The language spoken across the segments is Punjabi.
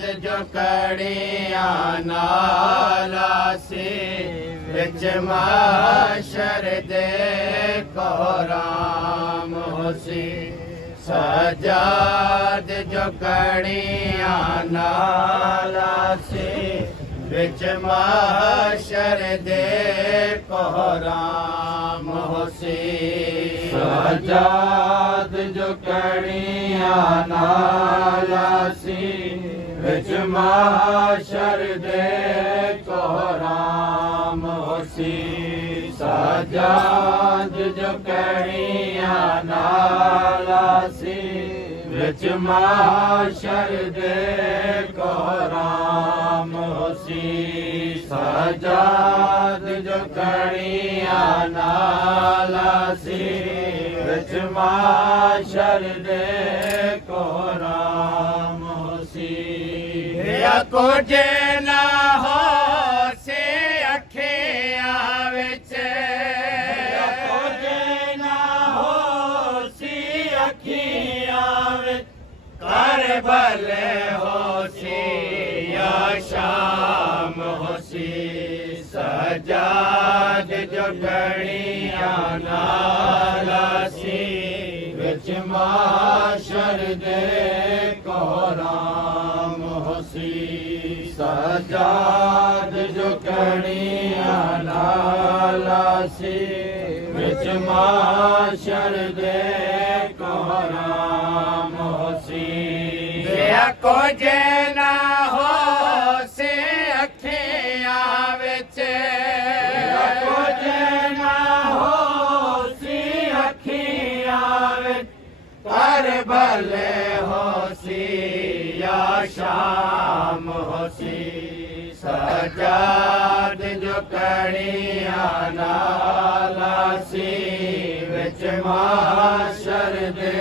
जो कड़ियां नालासी विच माशर दे को राम होसी सजाद जो कड़ियां नालासी विच माशर दे को राम होसी सजाद जो कड़ियां नालासी विच माशर दे को राम होसी सजाद जो कड़ियां नालासी विच माशर दे को राम होसी सजाद जो कड़ियां नालासी विच माशर दे को राम होसी कुछ ना हो से अखियां विच कुछ ना हो सी अखियां विच कर भले हो सी या शाम हो सी सजाद जो कड़ियां नालासी विच माशर दे को राम होसी सजाद जो कड़ियां नालासी विच माशर दे को राम होसी कुछ ना हो से अखियां विच कुछ ना हो सी अखियां विच कर भले हो सी या शाम होसी सजाद जो कड़ियां नालासी विच माशर दे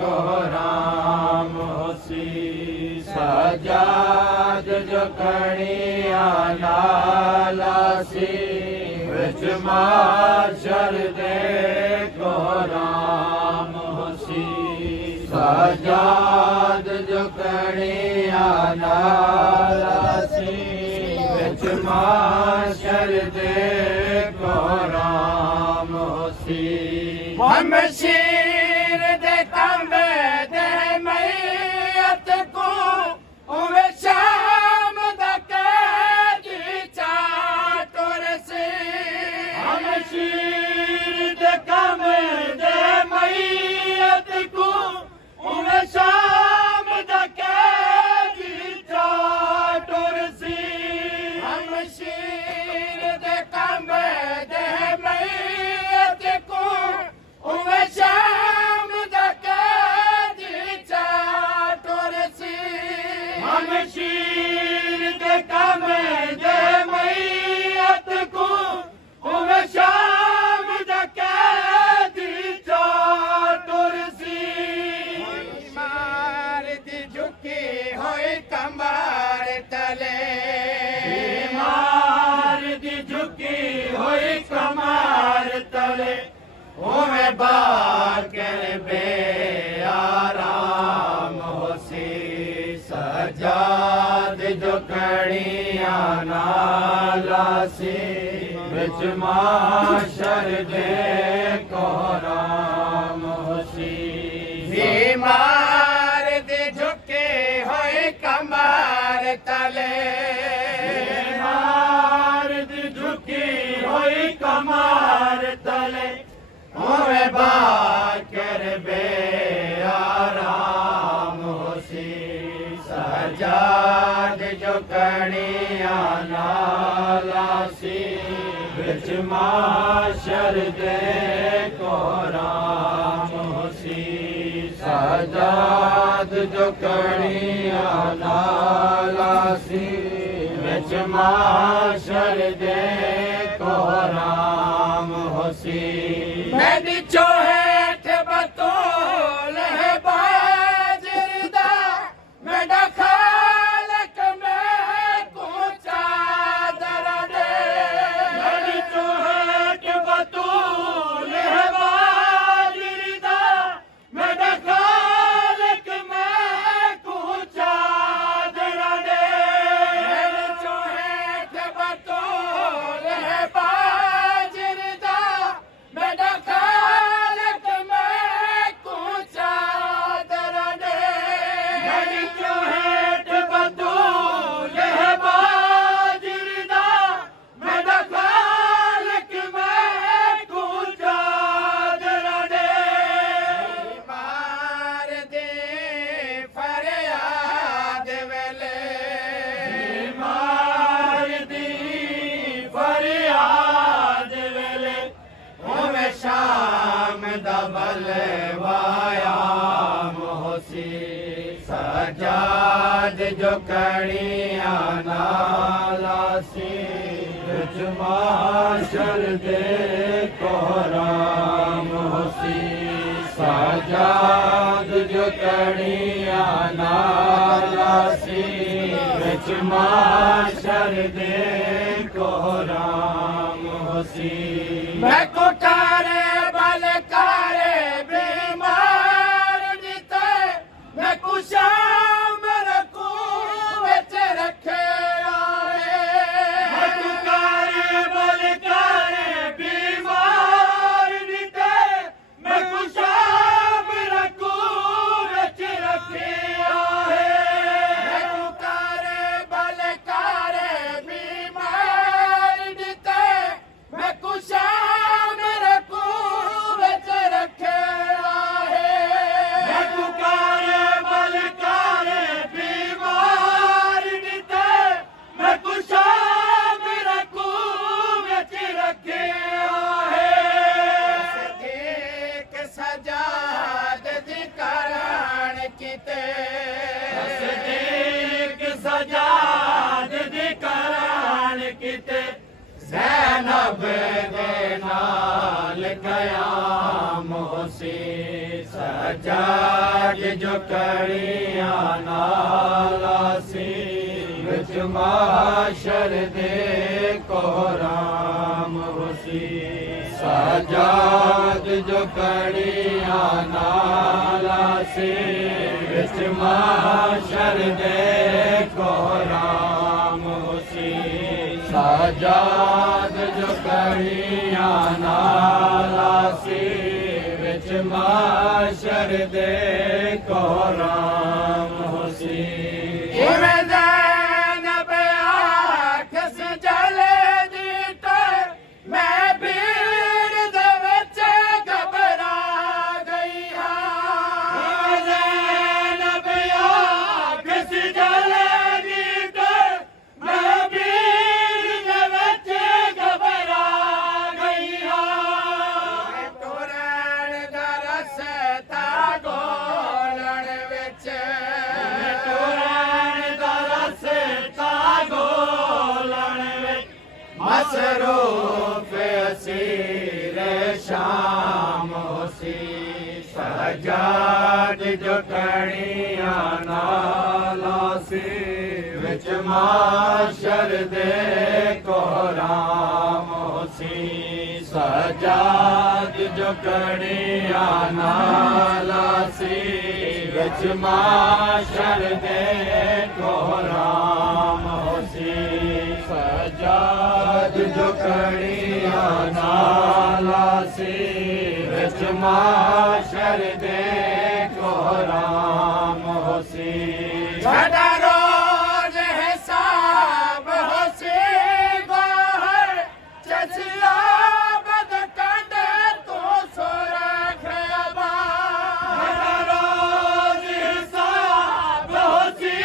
को राम होसी सजाद जो कड़ियां नालासी विच माशर दे को राम होसी सजाद जो कड़ियां नालासी विच माशर दे को राम होसी शमशीर दे तंबे दे मैयत को उवे शाम दा कैदी चाटुर सी शमशीर दे तंबे दे मैयत को उवे शाम दा कैदी चाटुर सी शमशीर दे तंबे दे मैयत को उवे शाम दा कैदी चाटुर सी शमशीर दे तंबे दे मैयत को उवे शाम दा कैदी चाटुर सी मार दी झुकी होई कमर तले मार दी झुकी होई कमर तले ओमे बाकर बे आराम होसी सजाद जो कड़ियां नालासी विच माशर दे को राम होसी बीमार दे झुके होए कमर तले बीमार दे झुकी होए कमर तले ओवे बाकर बे आराम होसी सजाद जो कड़ियां नालासी विच माशर दे को राम होसी सजाद जो कड़ियां नालासी विच माशर दे को राम होसी मैंने चोहेठ बतौल है बाजरदा मेरा खालक में को चादर दे मैंने चोहेठ बतौल है बाजरदा मेरा खालक में को चादर ਵਿੱਚੋਂ ਹੇਠ ਬਤੂਲ ਹੈ ਬਾਜਰੀ ਦਾ ਮੇਰਾ ਖਾਲਕ ਮੈਂ ਕੋ ਚਾਦਰਾ ਦੇ ਮਾਰ ਦੇ ਫਰਿਆਦ ਵੇਲੇ ਮਾਰ ਦੀ ਫਰਿਆਦ ਵੇਲੇ ਹੋਵੇ ਸ਼ਾਮ ਦਾ ਬਲਵਾਇਆ ਮੋਹਸੀ ਸਜਾਦ ਜੋ ਕਣੀਆਂ ਨਾਲ ਸੀ ਜਮਾਸ਼ਰ ਦੇ ਕੋਰਾਮ ਹੋਸੀ ਸਜਾਦ ਜੋ ਕਣੀਆਂ ਨਾਲ ਸੀ ਜਮਾਸ਼ਰ ਦੇ ਕੋਰਾਮ ਹੋਸੀ ਮੈਂ ਕੋਠਾਰੇ ਬਲਕਾਰੇ ਬਿਮਾਰ ਦਿੱਤੇ ਮੈਂ ਕੁਸ਼ਾਮ ਰਕੂ ਵਿੱਚ ਰੱਖਿਆ ਮੈਂ ਕੁਕਾਰੇ ਬਲਕਾਰੇ ਬਿਮਾਰ ਦਿੱਤੇ ਮੈਂ ਕੁਸ਼ਾਮ ਰਕੂ ਵਿੱਚ ਰੱਖਿਆ ਮੈਂ ਕੁਕਾਰੇ ਬਲਕਾਰੇ ਬਿਮਾਰ ਦਿੱਤੇ ਮੈਂ ਕੁਸ਼ਾਮ ਰਕੂ ਵਿੱਚ ਰੱਖਿਆ ਮੈਂ ਕੁਕਾਰੇ ਬਲਕਾਰੇ ਬਿਮਾਰ ਦਿੱਤੇ ਮੈਂ ਕੁਸ਼ਾਮ ਰਕੂ ਵਿੱਚ ਰੱਖਿਆ ਸਦੀਕ ਸਜਾਦ ਦੀ ਕਰਾਣ ਕਿਤੇ ਸਦੀਕ ਸਜਾਦ ਦੀ ਕਰਾਣ ਕਿਤੇ ਜ਼ੈਨਬ ਦੇ ਨਾਲ ਕਯਾਮ ਹੋਸੀ ਸਜਾਦ ਜੋ ਕੜੀਆਂ ਨਾਲ ਸੀ ਵਿੱਚ ਮਾਸ਼ਰ ਦੇ ਕੋਰਾਮ ਹੋਸੀ ਸਜਾਦ ਜੋ ਕੜੀਆਂ ਨਾਲ ਸੀ ਵਿੱਚ ਮਾਸ਼ਰ ਦੇ ਕੋਰਾਮ ਹੋਸੀ ਸਜਾਦ ਜੋ ਕੜੀਆਂ ਨਾਲ ਸੀ ਵਿੱਚ ਮਾਸ਼ਰ ਦੇ ਕੋਰਾਮ ਹੋਸੀ ਇਵੇਂ ਜ਼ੈਨਬ ਆਖ ਸਜਲੇ ਦੀ ਟੋਏ ਮੈਂ ਭੀੜ ਦੇ ਵਿੱਚ ਘਬਰਾ ਗਈ ਹਾਂ ਇਵੇਂ ਜ਼ੈਨਬ ਆਖ ਸਜਲੇ ਦੀ ਟੋਏ ਮੈਂ ਭੀੜ ਦੇ ਵਿੱਚ ਘਬਰਾ ਗਈ ਹਾਂ ਟੋਰਨ ਦਾ ਰਸਤਾ ਗੋਲਣ ਵਿੱਚ ਟੋਰਨ ਦਾ ਰਸਤਾ ਗੋਲਣ ਵਿੱਚ ਮਸਰੂਫ ਅਸੀਰ ਸ਼ਾਮ ਹੋਸੀ ਸਜਾਦ ਜੋ ਕਣੀਆਂ ਨਾਲ ਸੀ ਵਿੱਚ ਮਾਸ਼ਰ ਦੇ ਕੋਰਾਮ ਹੋਸੀ ਸਜਾਦ ਜੋ ਕਣੀਆਂ ਨਾਲ ਸੀ ਵਿੱਚ ਮਾਸ਼ਰ ਦੇ ਕੋਰਾਮ ਹੋਸੀ ਸਜਾਦ ਜੋ ਕਣੀਆਂ ਨਾਲ ਸੀ ਵਿੱਚ ਮਾਸ਼ਰ ਦੇ ਕੋਰਾਮ ਹੋਸੀ ਸਾਡਾ ਰੋਜ਼ ਹਿਸਾਬ ਹੋਸੀ ਗੋਹਰ ਚਸਿਆ ਬਦ ਕੰਡੇ ਤੋਂ ਸੁਰਖ ਅਬਾ ਸਾਡਾ ਰੋਜ਼ ਹਿਸਾਬ ਹੋਸੀ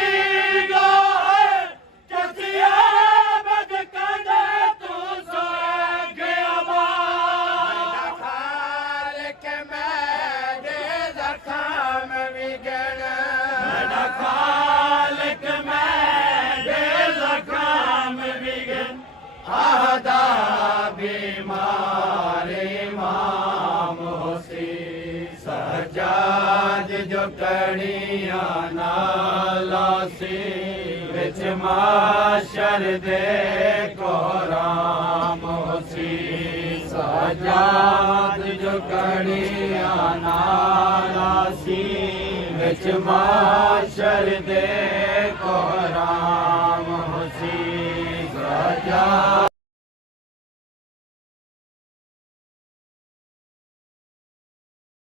ਗੋਹਰ ਚਸਿਆ ਬਦ ਕੰਡੇ ਤੋਂ ਸੁਰਖ ਅਬਾ ਖਾਲਕ ਮੈਂ ਦੇ ਜ਼ਖਮ ਵਿਗਣ ਮੇਰਾ ਖਾਲਕ ਮੈਂ ਦੇ ਜ਼ਖਮ ਵਿਗਣ ਆਦਾ ਬਿਮਾਰ ਇਮਾਮ ਹੋਸੀ ਸਜਾਦ ਜੋ ਕਣੀਆਂ ਨਾਲ ਸੀ ਵਿੱਚ ਮਾਸ਼ਰ ਦੇ ਕੋਰਾਮ ਹੋਸੀ ਸਜਾਦ ਜੋ ਕਣੀਆਂ ਨਾਲ ਸੀ ਵਿੱਚ ਮਾਸ਼ਰ ਦੇ